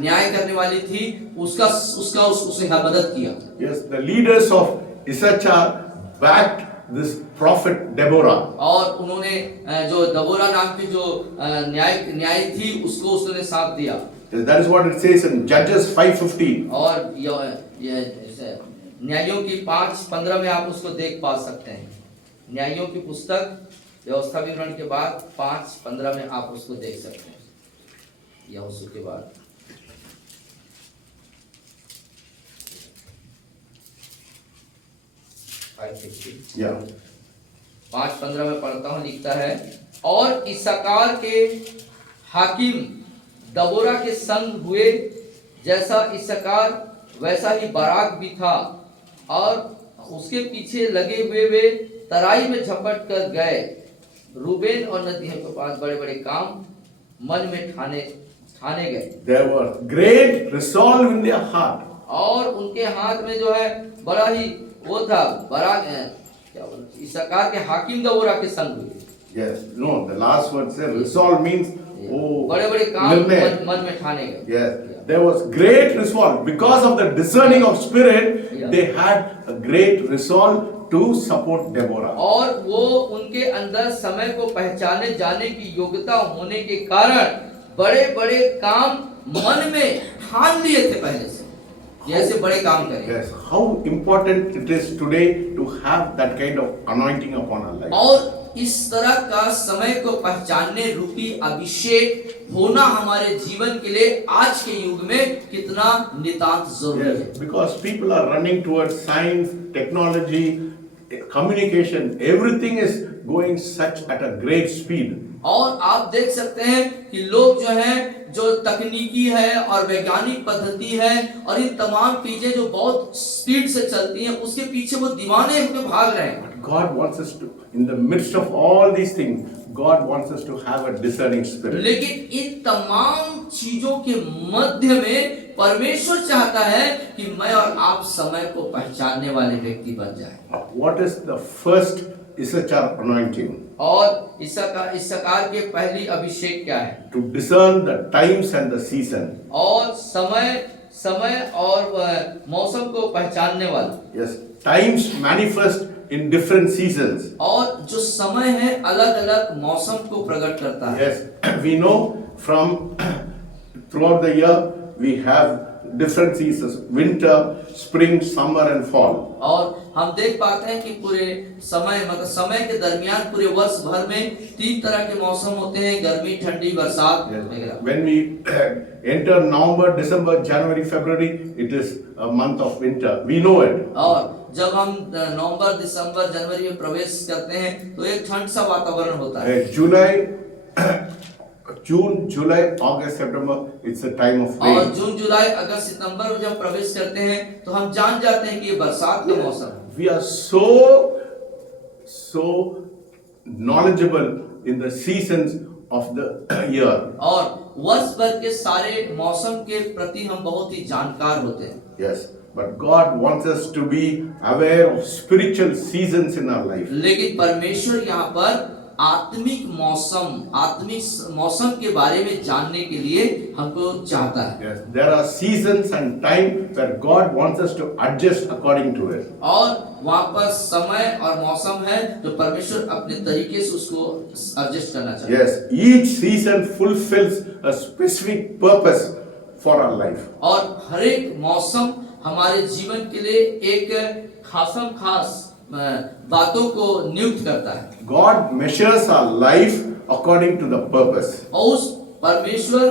न्याय करने वाली थी, उसे मदद किया। Yes, the leaders of Issachar backed this prophet Deborah. और उन्होंने जो दबोरा नाम की जो न्याय थी उसने साथ दिया। That is what it says in Judges 5:15. और न्यायों की 5:15 में आप उसको देख पा सकते हैं। न्यायों की पुस्तक व्यवस्था विवरण के बाद 5:15 में आप उसको देख सकते हैं। यहोशू के बाद Yeah. 5:15 में पढ़ता हूँ, लिखता है, और इस्साकार के हाकिम दबोरा के संग हुए, जैसा इस्साकार वैसा ही बाराक भी था, और उसके पीछे लगे हुए वे तराई में झपट कर गए। रूबेन और नदियों के पास बड़े बड़े काम मन में ठाने गए। There were great resolve in their heart. और उनके हाथ में जो है बड़ा ही वो था, बड़ा क्या बोलते, इस्साकार के हाकिम दबोरा के संग हुए। Yes, no, the last word says resolve means, oh, बड़े बड़े काम निर्णय. मन में ठाने गए। Yes, there was great resolve. Because of the discerning of spirit, Yeah. they had a great resolve to support Deborah. और वो उनके अंदर समय को पहचाने जाने की योग्यता होने के कारण बड़े बड़े काम मन में ठान लिए थे पहले से, ऐसे बड़े काम करें। Yes, how important it is today to have that kind of anointing upon our life. और इस तरह का समय को पहचानने रूपी अभिषेक होना हमारे जीवन के लिए आज के युग में कितना नितांत जरूरी है। Yes, because people are running towards science, technology, communication, everything is going such at a great speed. और आप देख सकते हैं कि लोग जो हैं, जो तकनीकी है और वैज्ञानिक पद्धति है और इन तमाम चीजें जो बहुत स्पीड से चलती हैं, उसके पीछे वो दीवाने होकर भाग रहे हैं। But God wants us to, in the midst of all these things, God wants us to have a discerning spirit. लेकिन इन तमाम चीजों के मध्य में परमेश्वर चाहता है कि मैं और आप समय को पहचानने वाले व्यक्ति बन जाए। What is the first Issachar anointing? और इस्साकार के पहली अभिषेक क्या है? To discern the times and the season. और समय और मौसम को पहचानने वाला। Yes, times manifest in different seasons. और जो समय है अलग अलग मौसम को प्रकट करता है। Yes, we know from throughout the year we have different seasons: winter, spring, summer and fall. और हम देख पाते हैं कि पूरे समय मतलब समय के दरमियान पूरे वर्ष भर में 3 तरह के मौसम होते हैं, गर्मी, ठंडी, बरसात वगैरह। When we enter November, December, January, February, it is a month of winter. We know it. और जब हम नवंबर, दिसंबर, जनवरी में प्रवेश करते हैं तो एक ठंड सा वातावरण होता है। June, July, August, September, it's a time of और rain. जून, जुलाई, अगस्त, सितंबर में जब प्रवेश करते हैं तो हम जान जाते हैं कि ये बरसात का मौसम है। We are so knowledgeable in the seasons of the year. और वर्ष भर के सारे मौसम के प्रति हम बहुत ही जानकार होते हैं। Yes, but God wants us to be aware of spiritual seasons in our life. लेकिन परमेश्वर यहाँ पर आत्मिक मौसम के बारे में जानने के लिए हमको चाहता है। Yes, there are seasons and time where God wants us to adjust according to it. और वहाँ पर समय और मौसम है जो परमेश्वर अपने तरीके से उसको एडजस्ट करना चाहता है। Yes, each season fulfills a specific purpose for our life. और हर एक मौसम हमारे जीवन के लिए एक खास बातों को नियुक्त करता है। God measures our life according to the purpose. और उस परमेश्वर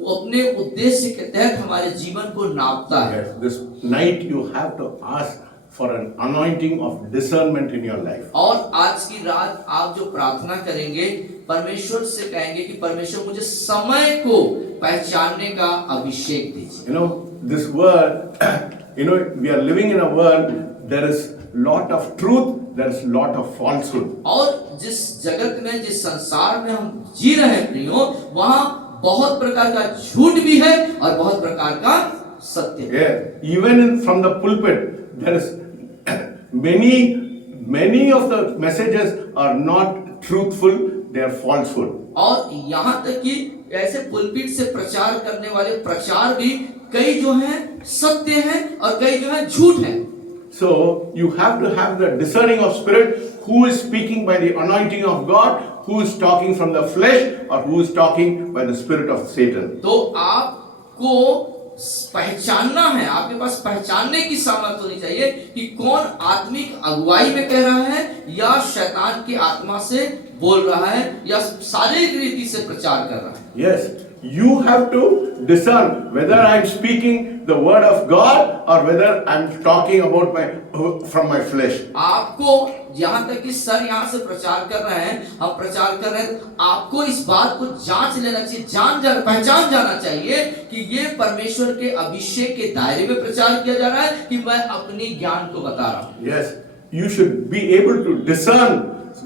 वो अपने उद्देश्य के तहत हमारे जीवन को नापता है। Yes, this night you have to ask for an anointing of discernment in your life. और आज की रात आप जो प्रार्थना करेंगे, परमेश्वर से कहेंगे कि परमेश्वर मुझे समय को पहचानने का अभिषेक दीजिए। You know, this world, we are living in a world, there is lot of truth, there is lot of falsehood. और जिस जगत में, जिस संसार में हम जी रहे हैं प्रियो, वहाँ बहुत प्रकार का झूठ भी है और बहुत प्रकार का सत्य है। Yeah, even from the pulpit, there is many of the messages are not truthful, they are falsehood. और यहाँ तक कि ऐसे पुलपिट से प्रचार करने वाले प्रचार भी कई जो हैं सत्य हैं और कई जो हैं झूठ हैं। So you have to have the discerning of spirit, who is speaking by the anointing of God, who is talking from the flesh, or who is talking by the spirit of Satan. तो आपको पहचानना है, आपके पास पहचानने की सामर्थ्य होनी चाहिए कि कौन आत्मिक अगुवाई में कह रहा है या शैतान की आत्मा से बोल रहा है या शारीरिक रीति से प्रचार कर रहा है। Yes, you have to discern whether I am speaking the word of God or whether I am talking about from my flesh. आपको यहाँ तक कि सर यहाँ से प्रचार कर रहे हैं, हम प्रचार कर रहे हैं, आपको इस बात को जांच लेना चाहिए, पहचान जाना चाहिए कि ये परमेश्वर के अभिषेक के दायरे में प्रचार किया जा रहा है कि मैं अपनी ज्ञान को बता रहा हूँ। Yes, you should be able to discern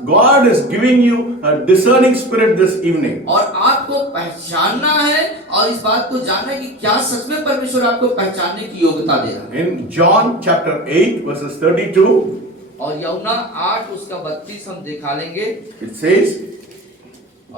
God is giving you a discerning spirit this evening. और आपको पहचानना है और इस बात को जानना है कि क्या सच में परमेश्वर आपको पहचानने की योग्यता दे रहा है। In John chapter 8 verses 32, और यूहन्ना 8 उसका 32 हम दिखा लेंगे। it says,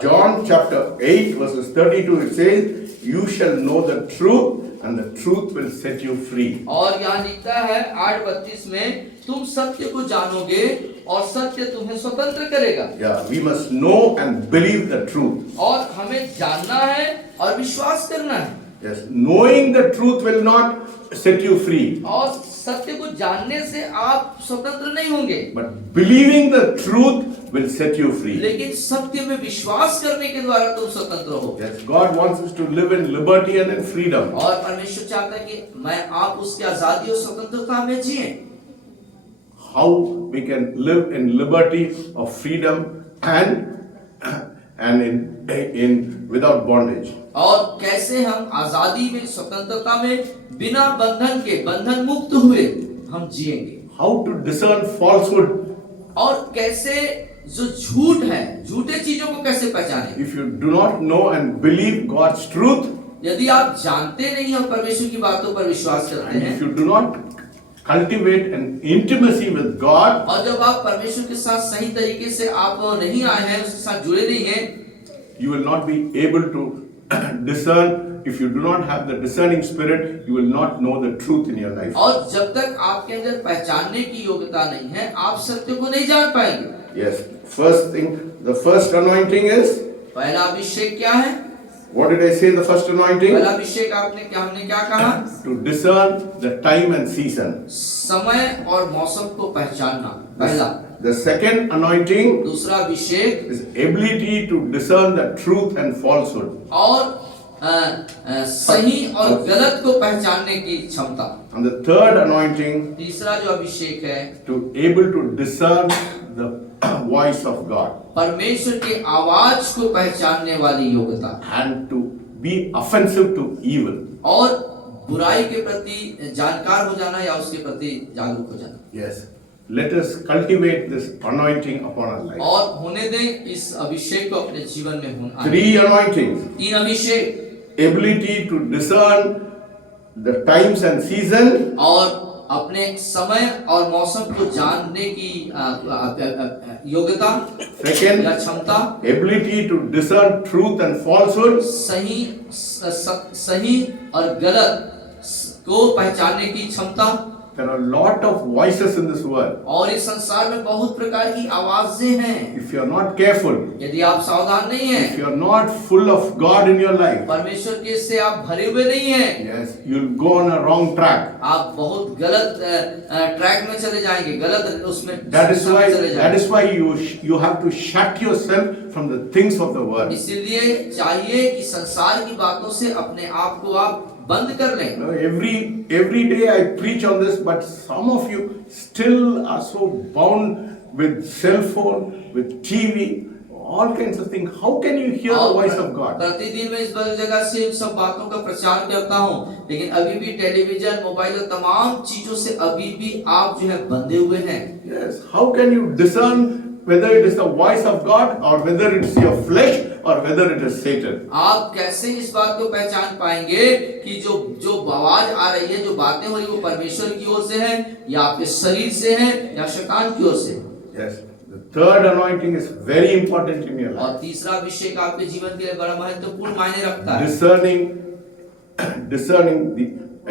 John chapter 8 verses 32, it says, you shall know the truth and the truth will set you free. और यहाँ लिखता है 8:32 में, तुम सत्य को जानोगे और सत्य तुम्हें स्वतंत्र करेगा। Yeah, we must know and believe the truth. और हमें जानना है और विश्वास करना है। Yes, knowing the truth will not set you free, और सत्य को जानने से आप स्वतंत्र नहीं होंगे, but believing the truth will set you free. लेकिन सत्य में विश्वास करने के द्वारा तुम स्वतंत्र हो। Yes, God wants us to live in liberty and in freedom. और परमेश्वर चाहता है कि मैं आप उसकी आजादी और स्वतंत्रता में जिए। How we can live in liberty of freedom and in without bondage. और कैसे हम आजादी में, स्वतंत्रता में, बिना बंधन के, बंधन मुक्त हुए हम जिएंगे। How to discern falsehood. और कैसे जो झूठ है, झूठे चीजों को कैसे पहचाने। If you do not know and believe God's truth, यदि आप जानते नहीं और परमेश्वर की बातों पर विश्वास करते and हैं, if you do not cultivate an intimacy with God, और जब आप परमेश्वर के साथ सही तरीके से आप नहीं आए हैं, उसके साथ जुड़े नहीं हैं, you will not be able to discern. If you do not have the discerning spirit, you will not know the truth in your life. और जब तक आपके अंदर पहचानने की योग्यता नहीं है, आप सत्य को नहीं जान पाएंगे। Yes, first thing, the first anointing is, पहला अभिषेक क्या है? what did I say, the first anointing? पहला अभिषेक हमने क्या कहा? To discern the time and season. समय और मौसम को पहचानना, पहला। The second anointing दूसरा अभिषेक is ability to discern the truth and falsehood. और सही और गलत को पहचानने की क्षमता। And the third anointing, तीसरा जो अभिषेक है, to able to discern the voice of God परमेश्वर के आवाज को पहचानने वाली योग्यता and to be offensive to evil. और बुराई के प्रति जानकार हो जाना या उसके प्रति जागरूक हो जाना। Yes, let us cultivate this anointing upon our life. और होने दें इस अभिषेक को अपने जीवन में होना। Three anointings: तीन अभिषेक, ability to discern the times and season, और अपने समय और मौसम को जानने की योग्यता second, या क्षमता, ability to discern truth and falsehood, सही और गलत को पहचानने की क्षमता। there are a lot of voices in this world. और इस संसार में बहुत प्रकार की आवाजें हैं। If you are not careful, यदि आप सावधान नहीं हैं, if you are not full of God in your life, परमेश्वर के से आप भरे हुए नहीं हैं, yes, you'll go on a wrong track. आप बहुत गलत ट्रैक में चले जाएंगे, गलत उसमें That is चले जाएंगे। why you have to shut yourself from the things of the world. इसीलिए चाहिए कि संसार की बातों से अपने आप को आप बंद कर लें। You know, every day I preach on this, but some of you still are so bound with cell phone, with TV, all kinds of things. How can you hear the voice of God? प्रतिदिन मैं इस जगह से इन सब बातों का प्रचार करता हूँ, लेकिन अभी भी टेलीविजन, मोबाइल और तमाम चीजों से अभी भी आप जो है बंधे हुए हैं। Yes, how can you discern whether it is the voice of God or whether it is your flesh or whether it is Satan? आप कैसे इस बात को पहचान पाएंगे कि जो आवाज आ रही है, जो बातें हो रही है, वो परमेश्वर की ओर से है या आपके शरीर से है या शैतान की ओर से? Yes, the third anointing is very important in your life. और तीसरा अभिषेक आपके जीवन के लिए बड़ा महत्वपूर्ण मायने रखता है। Discerning the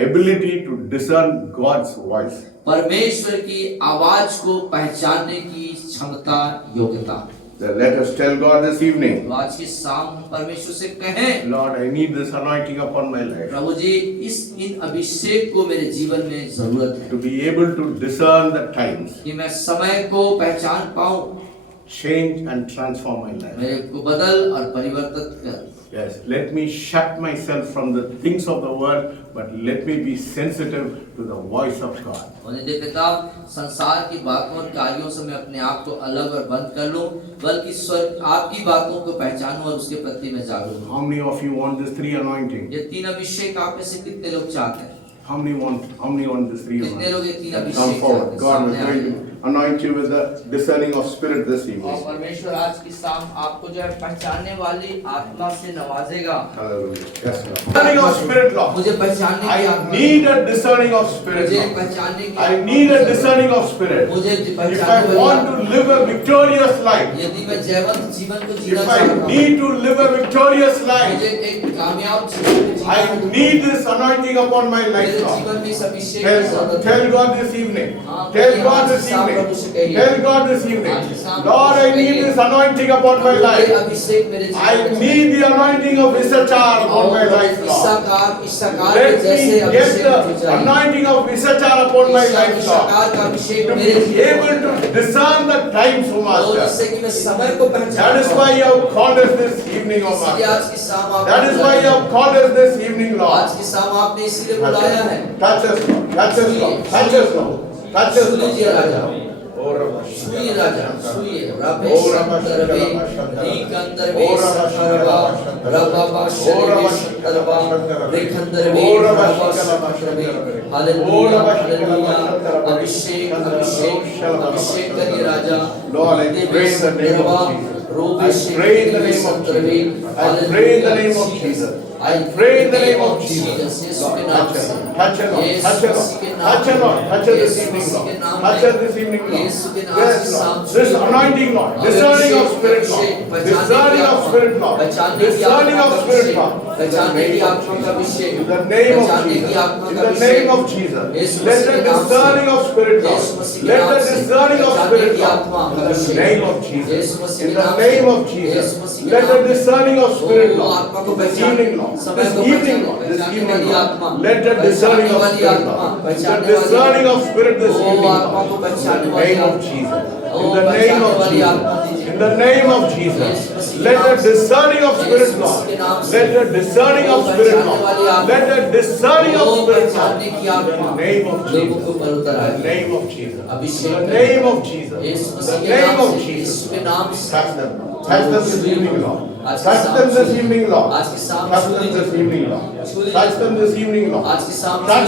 ability to discern God's voice. परमेश्वर की आवाज को पहचानने की क्षमता, योग्यता। Let us tell God this evening, तो आज की शाम हम परमेश्वर से कहें, Lord, I need this anointing upon my life प्रभु जी इन अभिषेक को मेरे जीवन में जरूरत है to be able to discern the times, कि मैं समय को पहचान पाऊं, change and transform my life. मेरे को बदल और परिवर्तित कर। Yes, let me shut myself from the things of the world, but let me be sensitive to the voice of God. होने दे पिता, संसार की बातों और कार्यों से मैं अपने आप को अलग और बंद कर लूं, बल्कि स्वर्ग आपकी बातों को पहचानूं और उसके प्रति मैं जागरूक हूं। How many of you want this three anointing? ये तीन अभिषेक आप में से कितने लोग चाहते हैं? How many want this three कितने लोग ये तीन anointing? अभिषेक Come forward. चाहते हैं? God is सामने going आइए। to anoint you with the discerning of spirit this और evening. परमेश्वर आज की शाम आपको जो है पहचानने वाली आत्मा से नवाजेगा। Hallelujah. Yes, Lord. Discerning of spirit, Lord. मुझे पहचानने की I आत्मा, need a discerning of spirit, मुझे Lord. पहचानने की I आत्मा need a की discerning of spirit. मुझे If पहचानने I वाली want आत्मा, to live a victorious life, यदि मैं जयवंत जीवन को जीना if चाहता I हूँ, need to live a victorious life, मुझे एक कामयाब जीवन को जीना I है। need this anointing upon my life, मेरे Lord. जीवन में इस अभिषेक की जरूरत है। Tell God this evening. हाँ, Tell God आज this शाम प्रभु से कहिए। evening. Tell God this evening. आज शाम Lord, I need this anointing upon my ये life. अभिषेक मेरे जीवन I में need the anointing of Issachar upon my life, Lord. इस्साकार के Let me जैसे get अभिषेक the मुझे चाहिए। anointing of Issachar upon my life, Lord. इस्साकार का अभिषेक To be मेरे जीवन able to discern the times, O और Master. जिससे कि मैं समय को पहचान That is why you have called us this evening, O इसलिए आज Master. की शाम आप That is why you have called us this evening, Lord. आज की शाम आपने इसीलिए बुलाया है। Touch us, Lord. Touch us, Lord. Touch us, Lord. Touch us, Lord. लीजिए राजा, Oh, Rabba. छुइए राजा, छुइए रबे Oh, Rabba, शंतरबे Rabba, रीकंदरबे Oh, Rabba, शंतरबा Rubaba शरीबे शंतरबा रिकंदरबे Oh, Rabba, Rubaba Rabba, शंतरबे Oh, hallelujah Rabba, hallelujah Rabba, अभिषेक Rabba, अभिषेक Rabba, अभिषेक करिए राजा Lord, I pray in the name of Jesus. रोबे I pray in the name of Jesus. I pray in the name of Jesus. I pray in the name of Jesus. Lord, touch us. Touch us, Lord. Touch us, Lord. Touch us, Lord. Touch us this evening, Lord. Touch us this evening, Lord. Yes, Lord. This anointing, Lord. Discerning of spirit, Lord. Discerning of spirit, Lord. Discerning of spirit, Lord. In the name of Jesus. In the name of Jesus. In the name of Jesus. Let the discerning of spirit, Lord. Let the discerning of spirit, Lord. In the name of Jesus. In the name of Jesus. Let the discerning of spirit, Lord. This evening, Lord. This evening, Lord. This evening, Lord. Let the discerning of spirit, Lord. The discerning of spirit this evening, Lord. In the name of Jesus. In the name of Jesus. In the name of Jesus. Let the discerning of spirit, Lord. Let the discerning of spirit, Lord. Let the discerning of spirit, Lord. In the name of Jesus. In the name of Jesus. In the name of Jesus. In the name of Jesus. Touch them. Touch them this evening, Lord. Touch them this evening, Lord. Touch them this evening, Lord. Touch them this evening, Lord. Touch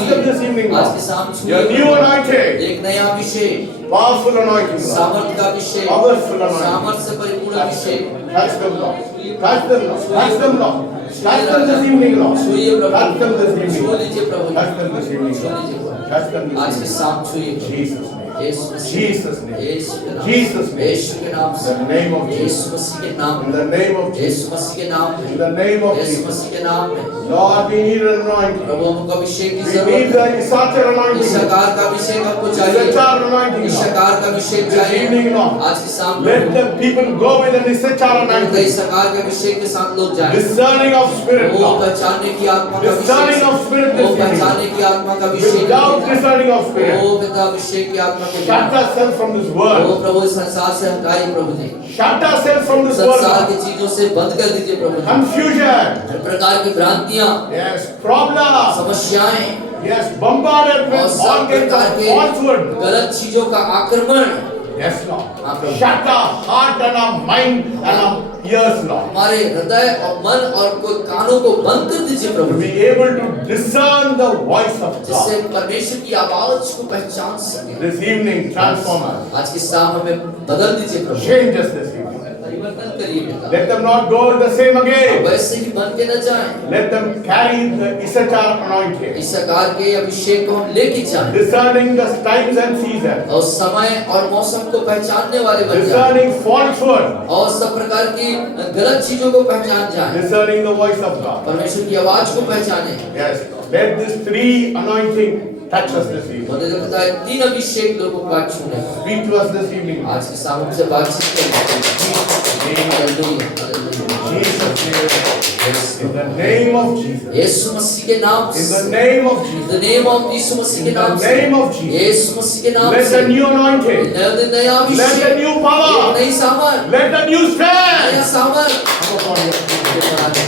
them this evening, Lord. Your new anointing. एक नया अभिषेक, Powerful anointing, Lord. सामर्थ का अभिषेक, Powerful anointing. सामर्थ से परिपूर्ण Touch them. Abhishek. Touch them, Lord. Touch them, Lord. Touch them, Lord. Touch them this evening, Lord. छुइए Prabhu, Touch them this evening. छू लीजिए प्रभु, Touch them this evening, छू Lord. लीजिए प्रभु। Touch them आज this के evening. शाम छुइए Jesus' name. यीशु मसीह, Jesus' name. यीशु के नाम, Jesus' name. यीशु के नाम से, In the name of Yeshu Jesus. मसीह के नाम In the name of Yeshu Jesus. मसीह के नाम में, In the name of Yeshu Jesus. मसीह के नाम में। Lord, we need an anointing. प्रभु हमको अभिषेक की We जरूरत need है। the Issachar anointing. इस्साकार का अभिषेक हमको चाहिए। Issachar anointing, Lord. इस्साकार का अभिषेक This चाहिए। evening, Lord. आज के शाम Let the people go with an Issachar Prabhu anointing. इस्साकार के अभिषेक के साथ लोग जाएं। Discerning of spirit, वो Lord. पहचानने की आत्मा का Discerning of अभिषेक, spirit वो this evening. पहचानने की आत्मा का अभिषेक, Without discerning of spirit. वो पिता अभिषेक की आत्मा को Shut ourselves from this वो world. प्रभु इस संसार से हटाइए प्रभु जी, Shut ourselves from this संसार world. की चीजों से बंद कर दीजिए प्रभु जी। Confusion. हर प्रकार की भ्रांतियां, Yes. Problems. समस्याएं Yes. Bombarded और with सब all kinds प्रकार of के falsehood. गलत चीजों का आक्रमण Yes, Lord. हाँ, प्रभु। Shut our heart and our mind and our ears, Lord. हमारे हृदय और मन और कोई कानों को बंद कर दीजिए To Prabhu be ji, able to discern the voice of जिससे God. परमेश्वर की आवाज को पहचान सके। This evening, transform us. आज की शाम हमें बदल दीजिए प्रभु, Change us this evening. परिवर्तन करिए पिता। Let them not go the same again. वैसे ही बन के न जाएं। Let them carry the Issachar anointing. इस प्रकार के अभिषेक को हम लेके जाएं Discerning the times and seasons. और समय और मौसम को पहचानने वाले बन जाएं Discerning falsehood. और सब प्रकार की गलत चीजों को पहचान जाएं, Discerning the voice of God. परमेश्वर की आवाज को पहचाने। Yes. Let this three anointing touch us this evening. मुझे तो पता है तीन अभिषेक लोगों को आज छूने। Speak to us this evening. आज की शाम हमसे बातचीत करें। Hallelujah, hallelujah. Jesus' name. In the name of Jesus. यीशु मसीह के नाम In से, the name of in Jesus. the name of यीशु मसीह के In नाम the से, name of Jesus. यीशु मसीह के नाम Let से, the new anointing. नया Let the अभिषेक, new एक power. नई सामर्थ, Let the new नया strength सामर्थ come upon your people. आपकी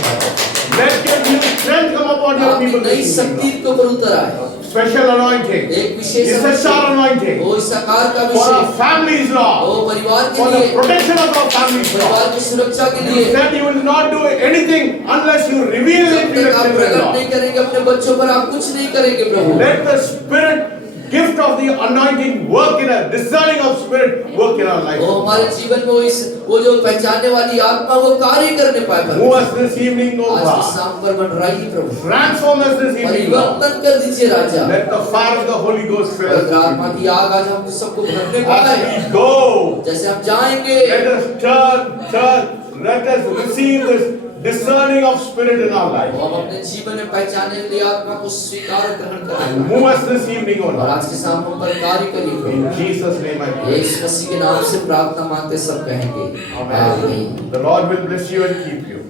Let your new strength come upon your people नई this शक्ति evening. को पर उतर आए। Special anointing. एक विशेष Issachar anointing. वो इस आकार का For our अभिषेक, families, वो Lord. परिवार के For the लिए, protection of our families, परिवार Lord. की सुरक्षा के You लिए। said you will not do anything unless you reveal it जब to तक your आप children, प्रकट Lord. नहीं करेंगे अपने बच्चों पर, आप कुछ नहीं करेंगे प्रभु। Let the Spirit gift of the anointing work in us, discerning of spirit work in our life. वो हमारे जीवन में वो जो पहचानने वाली आत्मा वो कार्य करने पाए Move us this evening, O आज के God. शाम पर बनराई प्रभु Transform us this evening, Lord. परिवर्तन कर दीजिए राजा Let the fire of the Holy Ghost fill us पवित्र this आत्मा evening. की आग आज हम सबको भरने पाए As we go, जैसे हम जाएंगे let us turn. Let us receive this discerning of spirit in our life. हम अपने जीवन में पहचानने के लिए आत्मा को स्वीकार और ग्रहण करें And move us this evening, O और Lord. आज के शाम हम पर कार्य करिए In Jesus' name I pray. यीशु मसीह के नाम से प्रार्थना मांगते सब कहेंगे Amen. The Lord will bless you and keep you.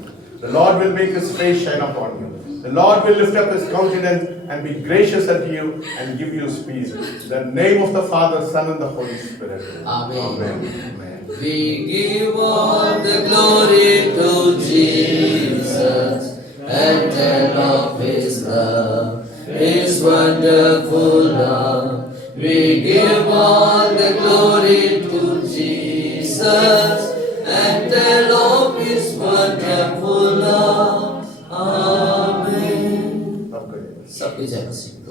The Lord will make his face shine upon you. The Lord will lift up his countenance and be gracious unto you and give you peace. In the name of the Father, Son, and the Holy Spirit. Amen. Amen. Amen. We give all the glory to Jesus and tell of his love, his wonderful love. We give all the glory to Jesus and tell of his wonderful love. Amen. Okay. सबके जय मसीह।